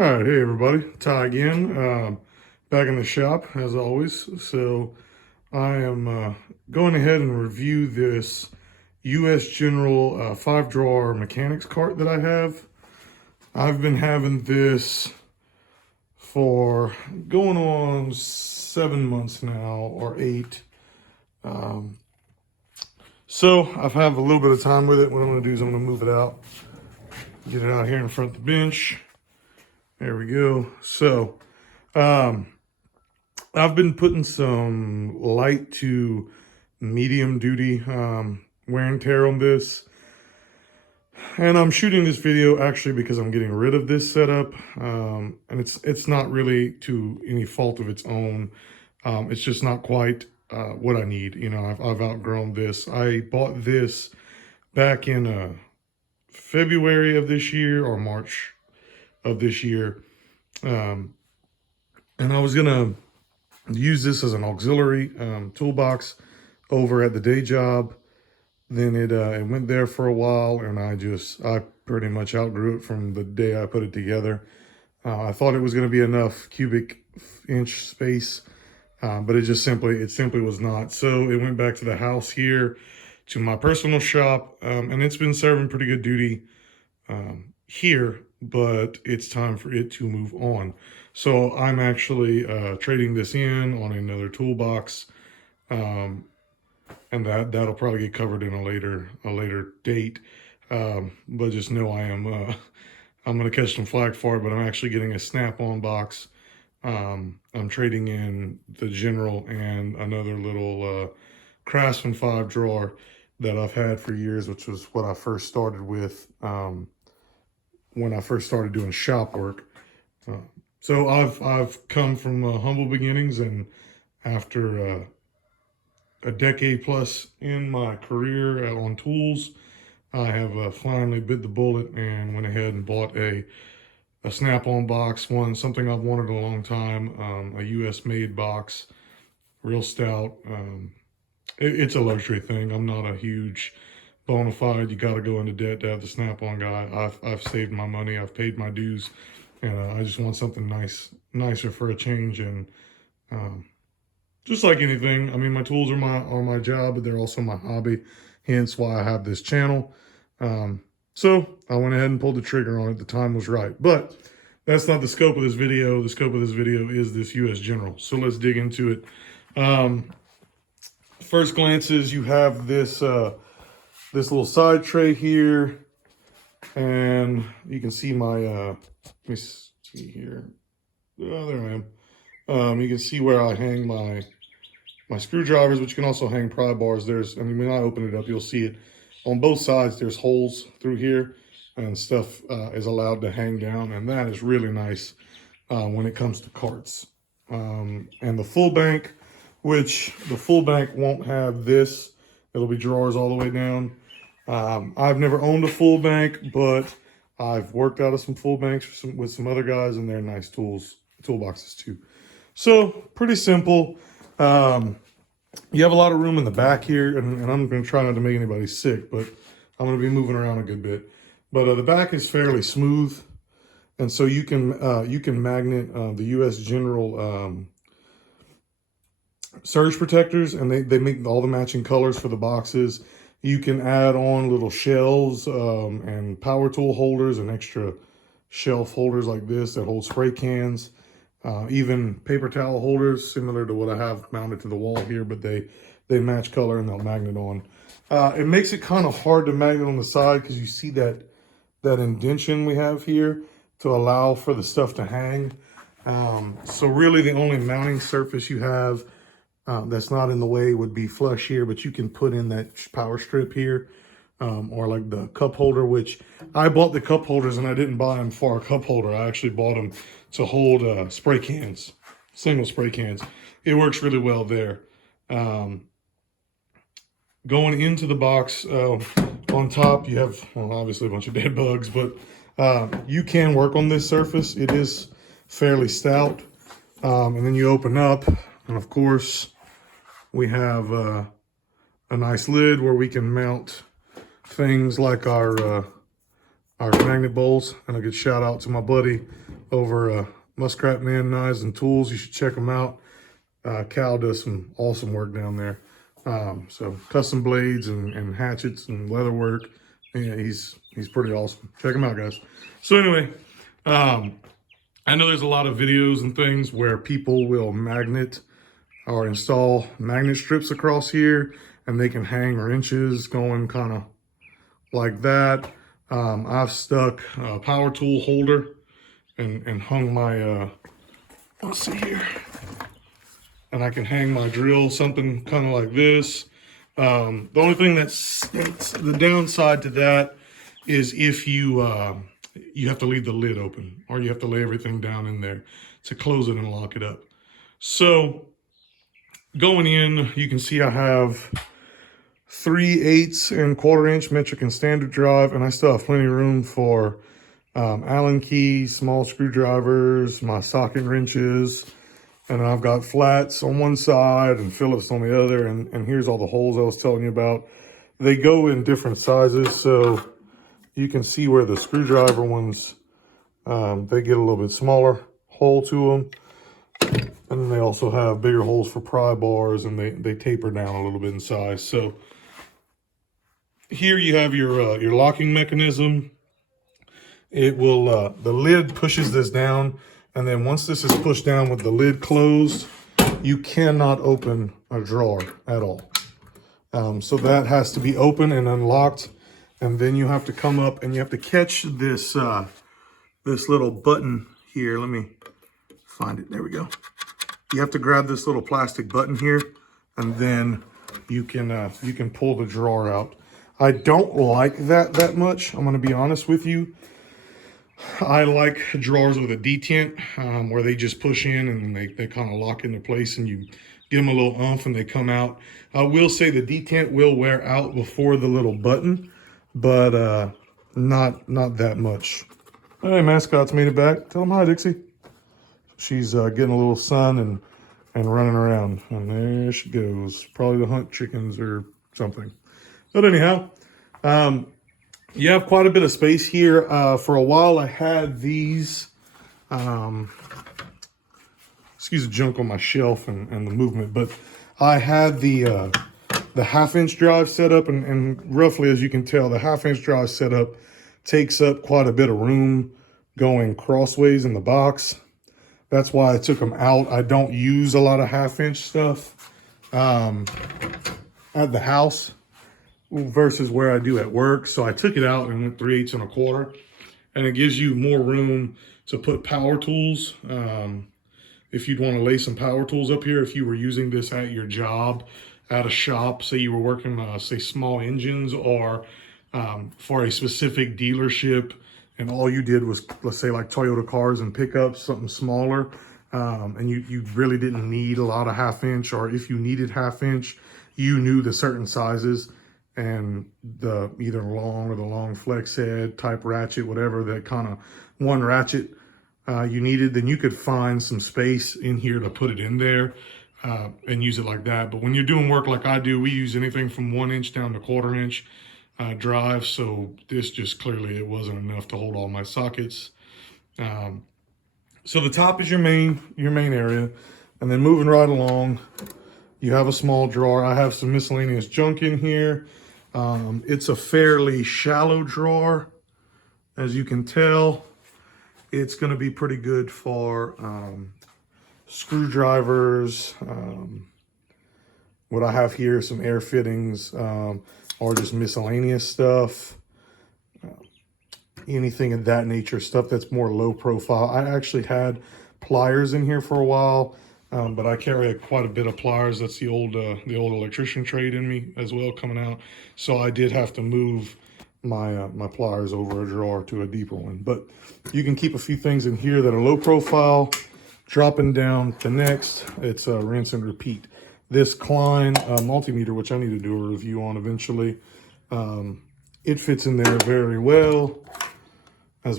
right, hey everybody, Ty again, back in the shop as always. So I am going ahead and review this U.S. General 5-drawer mechanics cart that I have. I've been having this for going on 7 months now, or 8. So I've had a little bit of time with it. What I'm going to do is I'm going to move it out, get it out here in front of the bench. There we go. So I've been putting some light to medium duty wear and tear on this. And I'm shooting this video actually because I'm getting rid of this setup. And it's not really to any fault of its own. It's just not quite what I need. You know, I've outgrown this. I bought this back in February of this year or March of this year. And I was going to use this as an auxiliary toolbox over at the day job. Then it went there for a while, and I pretty much outgrew it from the day I put it together. I thought it was going to be enough cubic inch space, but it simply was not. So it went back to the house here, to my personal shop, and it's been serving pretty good duty here, but it's time for it to move on. So I'm actually trading this in on another toolbox, and that'll probably get covered in a later date. But just know I'm gonna catch some flack for it, but I'm actually getting a Snap-on box. I'm trading in the General and another little Craftsman 5-drawer that I've had for years, which was what I first started with when I first started doing shop work. So I've come from humble beginnings, and after a decade plus in my career on tools, I have finally bit the bullet and went ahead and bought a Snap-on box, something I've wanted a long time, a US made box, real stout. It's a luxury thing. I'm not a huge bona fide, you got to go into debt to have the Snap-on guy. I've saved my money, I've paid my dues, and I just want something nicer for a change. And just like anything, I mean, my tools are my job, but they're also my hobby. Hence why I have this channel. So I went ahead and pulled the trigger on it. The time was right, but that's not the scope of this video. The scope of this video is this US General. So let's dig into it. First glances, you have this this little side tray here, and you can see my let me see here. Oh, there I am. You can see where I hang my screwdrivers, which you can also hang pry bars. When I open it up, you'll see it on both sides. There's holes through here, and stuff is allowed to hang down, and that is really nice when it comes to carts. And the full bank, which the full bank won't have this. It'll be drawers all the way down. I've never owned a full bank, but I've worked out of some full banks with some other guys, and they're nice toolboxes too. So pretty simple. You have a lot of room in the back here, and I'm going to try not to make anybody sick, but I'm going to be moving around a good bit. But the back is fairly smooth, and so you can magnet the US General surge protectors, and they make all the matching colors for the boxes. You can add on little shelves and power tool holders and extra shelf holders like this that hold spray cans. Even paper towel holders, similar to what I have mounted to the wall here, but they match color and they'll magnet on. It makes it kind of hard to magnet on the side because you see that indentation we have here to allow for the stuff to hang. So really the only mounting surface you have that's not in the way would be flush here, but you can put in that power strip here, or like the cup holder, which I bought the cup holders and I didn't buy them for a cup holder. I actually bought them to hold spray cans, single spray cans. It works really well there. Going into the box, on top you have, well, obviously a bunch of dead bugs, but you can work on this surface. It is fairly stout. And then you open up, and of course we have a nice lid where we can mount things like our magnet bowls. And a good shout out to my buddy over Muskrat Man Knives and Tools. You should check them out. Cal does some awesome work down there. So custom blades and hatchets and leather work. Yeah, he's pretty awesome. Check him out, guys. So anyway, I know there's a lot of videos and things where people will magnet or install magnet strips across here, and they can hang wrenches going kind of like that. I've stuck a power tool holder and hung my, let's see here. And I can hang my drill, something kind of like this. The only thing that's the downside to that is if you you have to leave the lid open, or you have to lay everything down in there to close it and lock it up. So going in, you can see I have 3/8 and 1/4 inch metric and standard drive, and I still have plenty of room for Allen keys, small screwdrivers, my socket wrenches, and I've got flats on one side and Phillips on the other, and here's all the holes I was telling you about. They go in different sizes, so you can see where the screwdriver ones, they get a little bit smaller hole to them. And then they also have bigger holes for pry bars, and they taper down a little bit in size. So here you have your locking mechanism. It will, the lid pushes this down, and then once this is pushed down with the lid closed, you cannot open a drawer at all. So that has to be open and unlocked, and then you have to come up and you have to catch this this little button here. Let me find it. There we go. You have to grab this little plastic button here, and then you can pull the drawer out. I don't like that much. I'm going to be honest with you. I like drawers with a detent, where they just push in and they kind of lock into place, and you give them a little oomph and they come out. I will say the detent will wear out before the little button, but not that much. Hey, mascot's made it back. Tell them hi, Dixie. She's getting a little sun and running around, and there she goes. Probably to hunt chickens or something. But anyhow, you have quite a bit of space here. For a while, I had these, excuse the junk on my shelf and the movement, but I had the 1/2 inch drive set up, and roughly, as you can tell, the 1/2 inch drive setup takes up quite a bit of room going crossways in the box. That's why I took them out. I don't use a lot of 1/2 inch stuff at the house versus where I do at work. So I took it out and went 3/8 and 1/4, and it gives you more room to put power tools. If you'd want to lay some power tools up here, if you were using this at your job, at a shop, say you were working, say small engines, or for a specific dealership, and all you did was, let's say like Toyota cars and pickups, something smaller, and you really didn't need a lot of 1/2 inch, or if you needed 1/2 inch, you knew the certain sizes and the either long or the long flex head type ratchet, whatever, that kind of one ratchet you needed, then you could find some space in here to put it in there and use it like that. But when you're doing work like I do, we use anything from 1 inch down to 1/4 inch drive. So this just clearly, it wasn't enough to hold all my sockets. So the top is your main area, and then moving right along, you have a small drawer. I have some miscellaneous junk in here. It's a fairly shallow drawer, as you can tell. It's going to be pretty good for screwdrivers. What I have here is some air fittings, or just miscellaneous stuff. Anything of that nature, stuff that's more low profile. I actually had pliers in here for a while, but I carry quite a bit of pliers. That's the old electrician trade in me as well coming out. So I did have to move my my pliers over a drawer to a deeper one. But you can keep a few things in here that are low profile. Dropping down to next, it's a rinse and repeat. This Klein multimeter, which I need to do a review on eventually, it fits in there very well as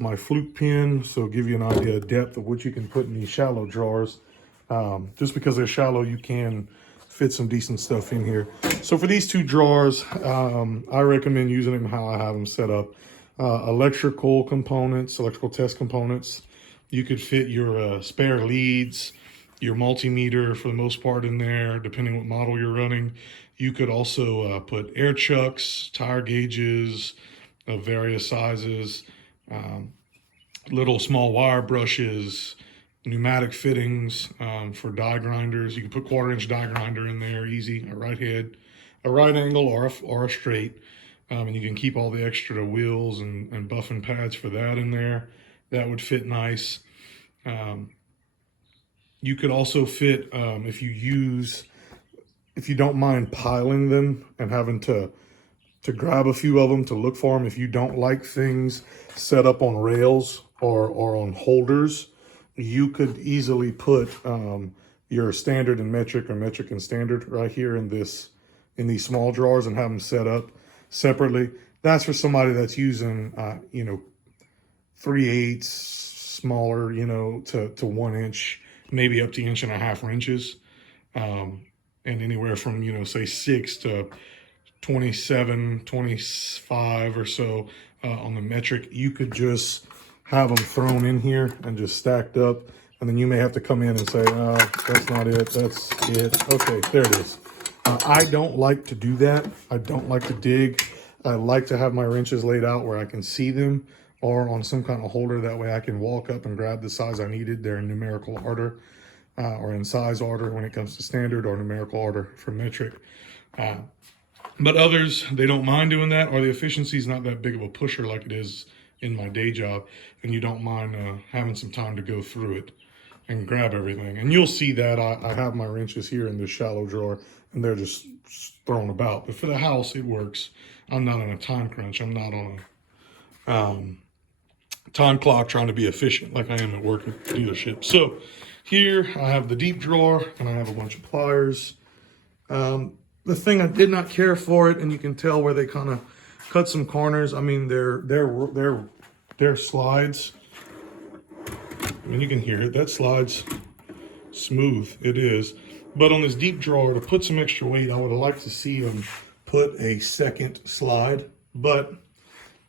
my fluke pin. So give you an idea of depth of what you can put in these shallow drawers. Just because they're shallow, you can fit some decent stuff in here. So for these two drawers, I recommend using them how I have them set up. Electrical components, electrical test components. You could fit your spare leads, your multimeter for the most part in there, depending what model you're running. You could also put air chucks, tire gauges of various sizes, um, little small wire brushes, pneumatic fittings for die grinders. You can put 1/4 inch die grinder in there, easy, a right head, a right angle, or a straight. And you can keep all the extra wheels and buffing pads for that in there. That would fit nice. Um, you could also fit, if you don't mind piling them and having to grab a few of them to look for them. If you don't like things set up on rails or on holders, you could easily put your standard and metric, or metric and standard, right here in these small drawers, and have them set up separately. That's for somebody that's using 3/8 smaller, to 1 inch, maybe up to 1.5 wrenches, and anywhere from say 6 to 27, 25 or so on the metric. You could just have them thrown in here and just stacked up, and then you may have to come in and say, that's not it, that's it. Okay, there it is. I don't like to do that. I don't like to dig. I like to have my wrenches laid out where I can see them, or on some kind of holder. That way I can walk up and grab the size I needed. They're in numerical order, or in size order when it comes to standard, or numerical order for metric. But others, they don't mind doing that, or the efficiency is not that big of a pusher like it is in my day job, and you don't mind having some time to go through it and grab everything. And you'll see that I have my wrenches here in this shallow drawer, and they're just thrown about. But for the house, it works. I'm not on a time crunch. I'm not on a time clock trying to be efficient like I am at work at the dealership. So here I have the deep drawer, and I have a bunch of pliers. The thing I did not care for it, and you can tell where they kind of cut some corners. I mean, they're slides. I mean, you can hear it. That slides smooth. It is. But on this deep drawer, to put some extra weight, I would have liked to see them put a second slide. But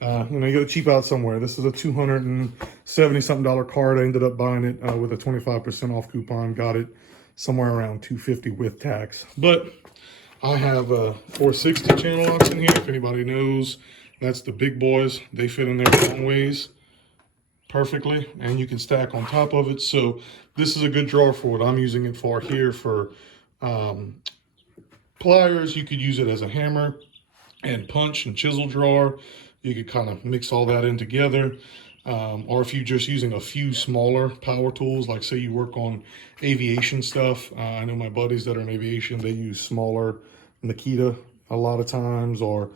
you got to cheap out somewhere. This is a $270-something card. I ended up buying it with a 25% off coupon. Got it somewhere around $250 with tax. But I have 460 channel locks in here. If anybody knows, that's the big boys. They fit in there long ways perfectly, and you can stack on top of it. So this is a good drawer for what I'm using it for here. For pliers, you could use it as a hammer and punch and chisel drawer. You could kind of mix all that in together. Or if you're just using a few smaller power tools, like say you work on aviation stuff. I know my buddies that are in aviation, they use smaller Makita a lot of times, or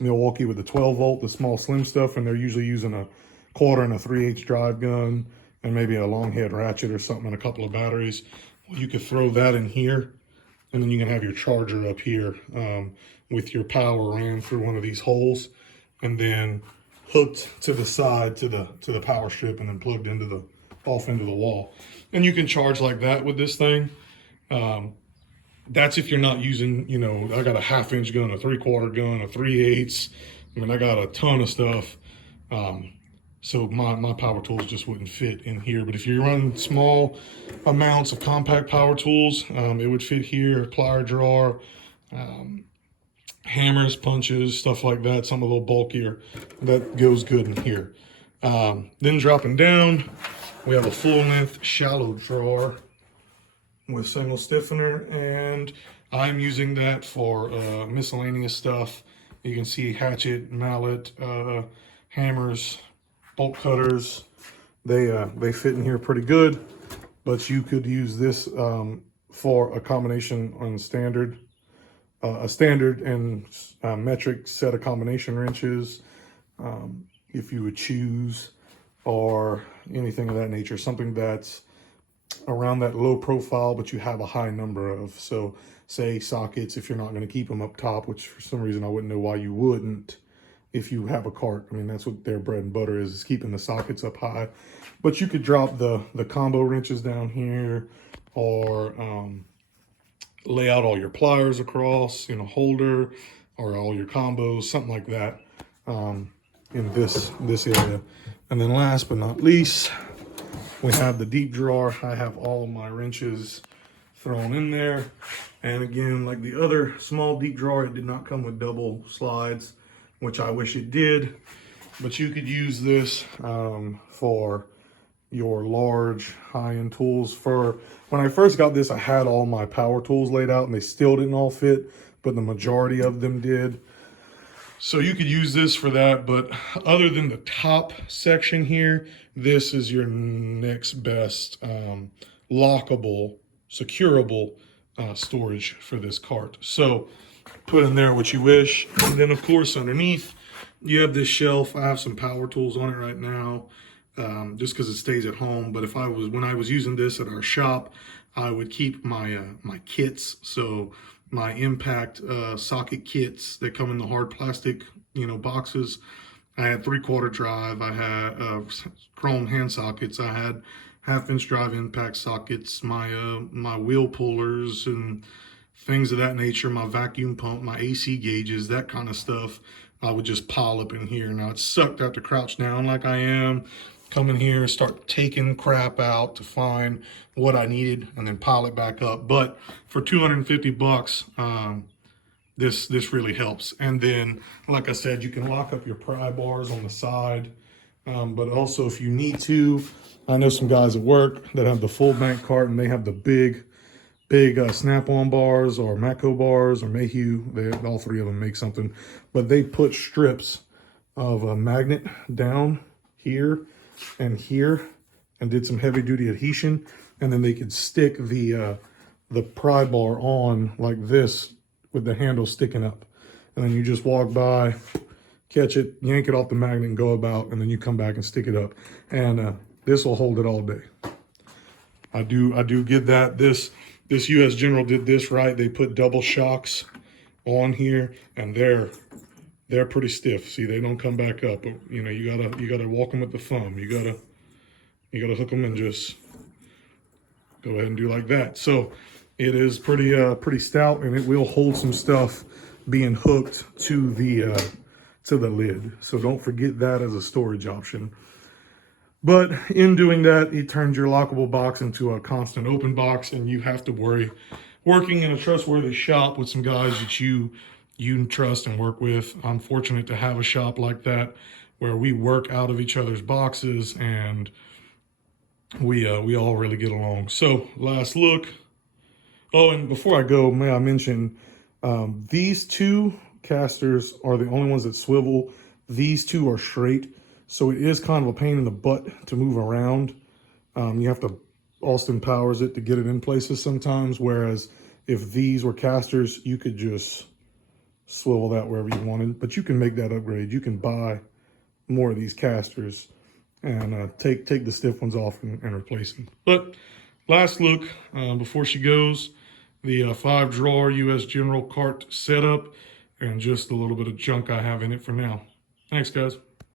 Milwaukee with the 12 volt, the small slim stuff, and they're usually using a 1/4 and a 3/8 drive gun, and maybe a long head ratchet or something, and a couple of batteries. Well, you could throw that in here, and then you can have your charger up here with your power ran through one of these holes, and then hooked to the side to the power strip, and then plugged off into the wall. And you can charge like that with this thing. That's if you're not using, I got a 1/2 inch gun, a 3/4 gun, a 3/8. I mean, I got a ton of stuff. So my power tools just wouldn't fit in here. But if you're running small amounts of compact power tools, it would fit here. Plier drawer, hammers, punches, stuff like that, something a little bulkier, that goes good in here. Then dropping down, we have a full length shallow drawer with single stiffener, and I'm using that for miscellaneous stuff. You can see hatchet, mallet, hammers, bolt cutters. They fit in here pretty good, but you could use this for a combination on standard, a standard and metric set of combination wrenches, if you would choose, or anything of that nature, something that's around that low profile, but you have a high number of. So say sockets, if you're not going to keep them up top, which for some reason I wouldn't know why you wouldn't if you have a cart. I mean, that's what their bread and butter is keeping the sockets up high. But you could drop the combo wrenches down here, or lay out all your pliers across in a holder, or all your combos, something like that, in this area. And then last but not least, we have the deep drawer. I have all of my wrenches thrown in there. And again, like the other small deep drawer, it did not come with double slides, which I wish it did. But you could use this for your large high-end tools. For when I first got this, I had all my power tools laid out and they still didn't all fit, but the majority of them did. So you could use this for that, but other than the top section here, this is your next best lockable, securable storage for this cart. So put in there what you wish. And then of course underneath, you have this shelf. I have some power tools on it right now, just because it stays at home. But when I was using this at our shop, I would keep my my kits. So my impact socket kits that come in the hard plastic, boxes. I had 3/4 drive. I had chrome hand sockets. I had 1/2-inch drive impact sockets. My wheel pullers and things of that nature. My vacuum pump, my AC gauges, that kind of stuff. I would just pile up in here. Now it sucked to have to crouch down like I am, come in here, start taking crap out to find what I needed, and then pile it back up. But for 250 bucks, this really helps. And then, like I said, you can lock up your pry bars on the side. But also, if you need to, I know some guys at work that have the full bank cart and they have the big Snap-on bars or Matco bars or Mayhew. All three of them make something, but they put strips of a magnet down here and here and did some heavy duty adhesion, and then they could stick the pry bar on like this with the handle sticking up, and then you just walk by, catch it, yank it off the magnet and go about, and then you come back and stick it up, and this will hold it all day. I do get that. This US General did this right. They put double shocks on here, and they're pretty stiff. See, they don't come back up. But, you gotta walk them with the thumb. You gotta hook them and just go ahead and do like that. So it is pretty stout, and it will hold some stuff being hooked to the lid. So don't forget that as a storage option. But in doing that, it turns your lockable box into a constant open box, and you have to worry. Working in a trustworthy shop with some guys that you trust and work with, I'm fortunate to have a shop like that where we work out of each other's boxes, and we all really get along. So last look. Oh, and before I go, may I mention these two casters are the only ones that swivel. These two are straight. So it is kind of a pain in the butt to move around. You have to Austin Powers it to get it in places sometimes. Whereas if these were casters, you could just swivel that wherever you wanted. But you can make that upgrade. You can buy more of these casters and take the stiff ones off and replace them. But last look before she goes, the 5-drawer US General cart setup and just a little bit of junk I have in it for now. Thanks, guys.